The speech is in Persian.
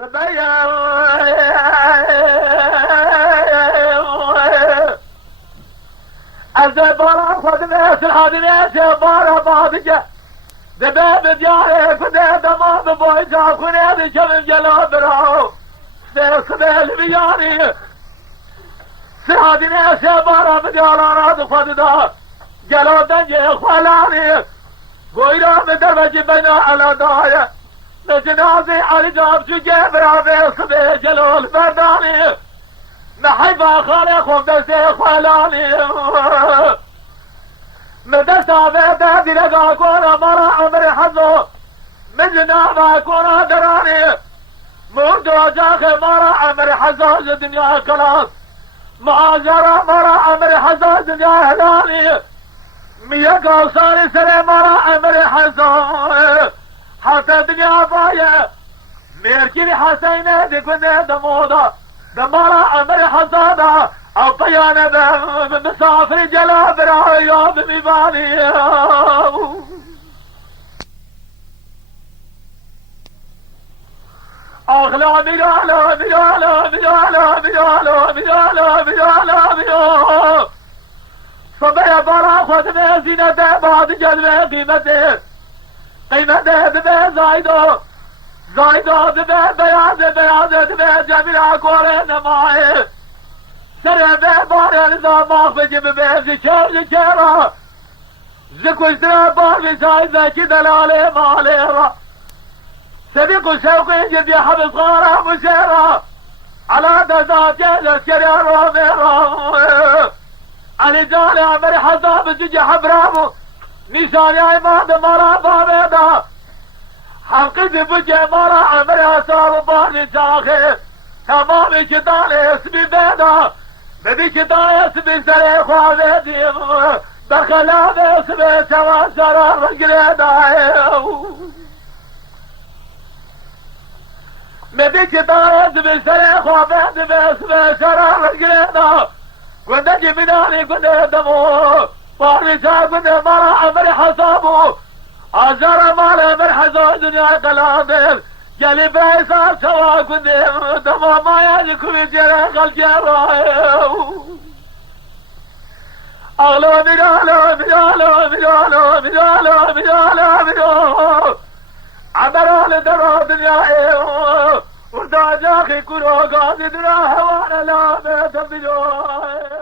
از بارا خود ناس الحادث بارا بابجا دباب دياري كده دمام بويجا كده شم جلا براو سيخبل بياني سهادي ناس بارا بديالا راد خددا جلا دنجي خلاني غيرا بدرج بنا على دايا لجنازي على جاب جبرا بيخبل جلال برداني محبا خالي خود سيخلاني مدرسة بيتا دي لقا كونا مرا عمري حظو مجنا ما كونا دراني مردو جاخي مرا عمري حظو الدنيا خلاص معاجرة مرا عمري حظو الدنيا هلاني ميقا صاري سري مرا عمري حظو حتى الدنيا باية ميركي حسينة دي كنت دمودا دمارا عمري حظو الطيانة بمسافر جلاب رايا بمباني أغلى بيالا بيالا بيالا بيالا بيالا بيالا بيالا صبي برا خدمة زينة بعد جلبة قيمته قيمته ببي زايدو زايدو ببي بياض بياض ببي جميلة كورين معي سرع بار رضا ماخ بجيب بيب زكار زكارا زكو ازدرا بار بزايد ذاكي دلالي ماليرا سبيقو شوقي جد يا حبس غارة مشيرا على دزات الاسكري روميرا علي جالي عمري حزاب جيجي حبرامو نشاني عماد مرا بابيدا حنقذ بجي مرا عمري حساب بار نشاخي تمامي شتاني اسمي بيدا بدي كده اسمي سري خوابيدي بخلاف اسمي تواشر رجلي بدي كده اسمي سري خوابيدي اسمي شرار رجلي كنت جبناني كنت دمو فارسا كنت مرا عمري حسابو أزر مالا من حزو دنيا قلابيل جالي بيسار سوا كنت دمو ما يجيكم جرى خلجر أغلو بيالو بيالو بيالو بيالو بيالو بيالو عبرو لدرو دنيا وردا جاخي كرو قاضي درا هوانا لا بيت بيالو